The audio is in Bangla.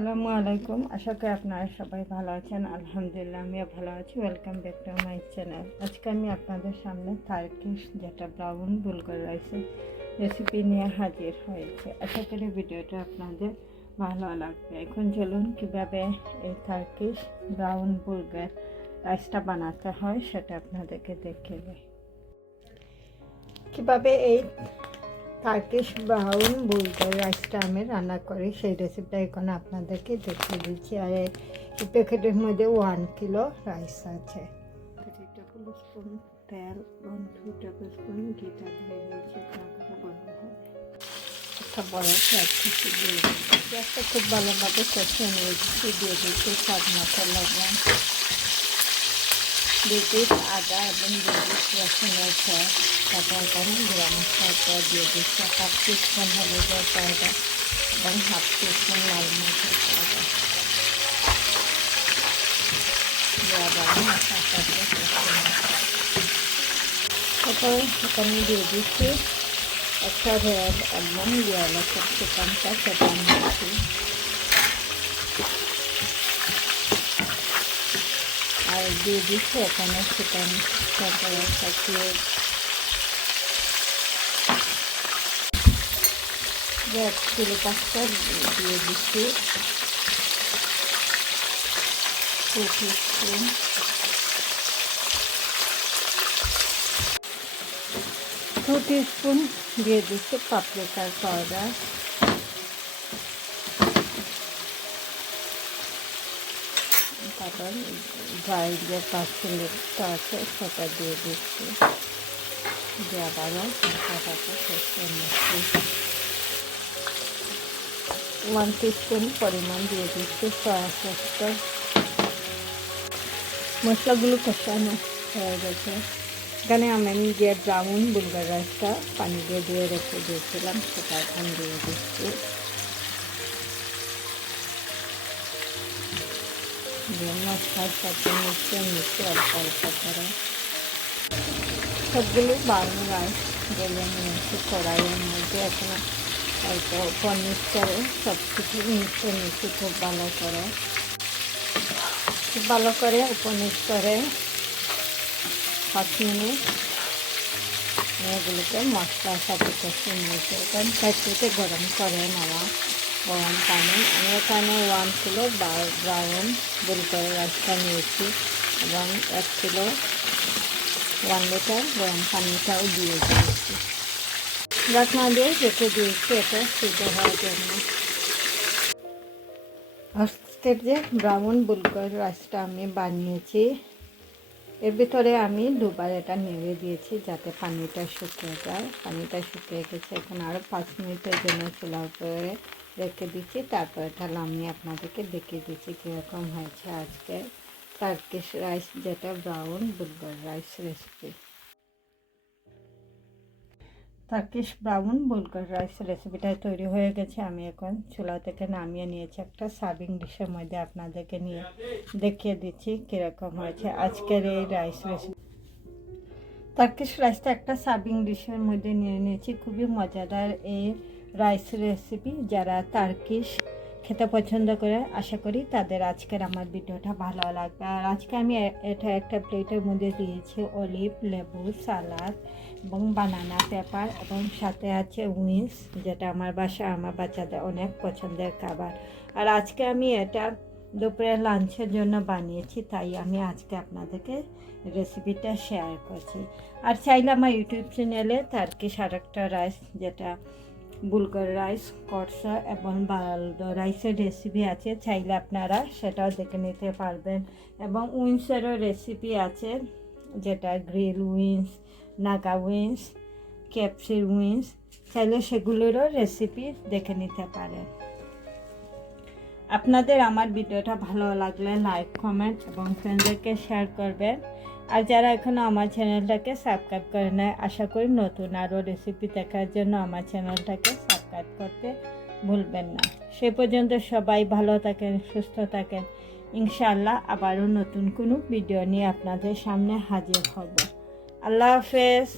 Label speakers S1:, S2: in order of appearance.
S1: আসসালামু আলাইকুম। আশা করি আপনারা সবাই ভালো আছেন। আলহামদুলিল্লাহ, আমিও ভালো আছি। Welcome back to my channel আজকে আমি আপনাদের সামনে তার্কিশ যেটা ব্রাউন বুলগর রাইসের রেসিপি নিয়ে হাজির হয়েছে। আশা করি ভিডিওটা আপনাদের ভালো লাগবে। এখন চলুন কীভাবে এই তার্কিশ ব্রাউন বুলগার রাইসটা বানাতে হয়, সেটা আপনাদেরকে দেখিয়ে দিই। কীভাবে এই টার্কিশ ব্রাউন বুলগার রাইসটা আমি রান্না করি, সেই রেসিপিটা এখন আপনাদেরকে দেখিয়ে দিচ্ছি। আর এই প্যাকেটের মধ্যে ওয়ান কিলো রাইস আছে। দিয়েছি খুব ভালোভাবে কষিয়ে নিয়ে দিচ্ছি দিয়ে দিচ্ছি স্বাদ মতো লবণ। পিস আদা এবং পিস রসুনের ফল তারপর এখানে গুঁড়া মশলা দিয়ে দিচ্ছি হাফ টিস্পুন হলুদের পাউডার এবং হাফ টিস্পুন লাল মরিচের পাউডার। দিয়ে আবার মশলাটা এখানে দিয়ে দিচ্ছি একটা রেড এবং ইয়েলো ক্যাপসিকামটা সেটা নিচ্ছি আর দিয়ে দিচ্ছি এখানে চিকেন তারপরে সাথে রেড চিলি পাস্তা দিয়ে দিচ্ছি। টু টিস্পুন টু টিস্পুন দিয়ে দিচ্ছি পাপরিকার পাউডার। তারপর ড্রাই যে পাঁচশোটা আছে, সেটা দিয়ে দিচ্ছি। দিয়ে আবারও মশলাটাকে কষিয়ে নিচ্ছি ওয়ান টিস্পুন পরিমাণ দিয়ে দিচ্ছি সয়া সসটা মশলাগুলো কষানো হয়ে গেছে। এখানে আমি যে ব্রাউন বুলগার রাইসটা পানি দিয়ে দিয়ে রেখে দিয়েছিলাম, সেটা এখন দিয়ে দিচ্ছি। দিয়ে মশলার সাথে মিশিয়ে মিশিয়ে অল্প অল্প করে সবগুলো ব্রাউন রাইস গেলে নিয়েছি কড়াইয়ের মধ্যে এখন অল্প পনির করে সব কিছু মিশিয়ে মিশিয়ে খুব ভালো করে। খুব ভালো করে উপনিশ করে পাঁচ মিনিট এগুলোকে মশলার সাথে কষে নিয়েছি চারটিতে গরম করে নেওয়া। গরম পানি। আমি এখানে ওয়ান কিলো ব্রাউন বুল করে রাইসটা নিয়েছি এবং এক কিলো ওয়ান লিটার গরম পানিটাও দিয়ে দিয়েছি। রাখনা দিয়ে রেখে দিয়েছি, এটা সিদ্ধ হওয়ার জন্য। আজকের যে ব্রাউন বুলকর রাইসটা আমি বানিয়েছি, এর ভিতরে আমি দুবার এটা নেড়ে দিয়েছি যাতে পানিটা শুকিয়ে যায়। পানিটা শুকিয়ে গেছে এখন আরও পাঁচ মিনিটের জন্য চুলার উপরে রেখে দিচ্ছি, তারপর তাহলে আমি আপনাদেরকে দেখিয়ে দিচ্ছি কীরকম হয়েছে আজকে টার্কিশ রাইস যেটা brown bulgur rice recipe Turkish brown bulgur rice রেসিপিটা তৈরি হয়ে গেছে। আমি এখন চুলা থেকে নামিয়ে নিয়েছি একটা সার্ভিং ডিশের মধ্যে আপনাদেরকে নিয়ে দেখিয়ে দিচ্ছি কীরকম হয়েছে আজকের এই রাইস রেসিপি টার্কিশ রাইসটা একটা সার্ভিং ডিশের মধ্যে নিয়ে নিয়েছি। খুবই মজাদার এই রাইস রেসিপি যারা টার্কিশ খেতে পছন্দ করে, আশা করি তাদের আজকের আমার ভিডিওটা ভালো লাগবে। আর আজকে আমি এটা একটা প্লেটের মধ্যে দিয়েছি অলিভ লেবু সালাদ এবং বানানা পেপার এবং সাথে আছে উইন্স যেটা আমার বাসা, আমার বাচ্চাদের অনেক পছন্দের খাবার। আর আজকে আমি এটা দুপুরে লাঞ্চের জন্য বানিয়েছি, তাই আমি আজকে আপনাদেরকে রেসিপিটা শেয়ার করছি। আর চাইলে আমার ইউটিউব চ্যানেলে তার্কিশ আর একটা রাইস যেটা বুলগার রাইস কর্সা এবং রাইসের রেসিপি আছে, চাইলে আপনারা সেটাও দেখে নিতে পারবেন। এবং উইন্সেরও রেসিপি আছে, যেটা গ্রিল উইন্স নাগা উইন্স ক্যাপসির উইন্স চাইলে সেগুলোরও রেসিপি দেখে নিতে পারেন। আপনাদের আমার ভিডিওটা ভালো লাগলে লাইক কমেন্ট এবং ফ্রেন্ডদেরকে শেয়ার করবেন। আর যারা এখনও আমার চ্যানেলটাকে সাবস্ক্রাইব করে নেয় আশা করি নতুন আরও রেসিপি দেখার জন্য আমার চ্যানেলটাকে সাবস্ক্রাইব করতে ভুলবেন না। সে পর্যন্ত সবাই ভালো থাকেন, সুস্থ থাকেন। ইনশাল্লাহ আবারও নতুন কোনো ভিডিও নিয়ে আপনাদের সামনে হাজির হব। আল্লাহ হাফেজ।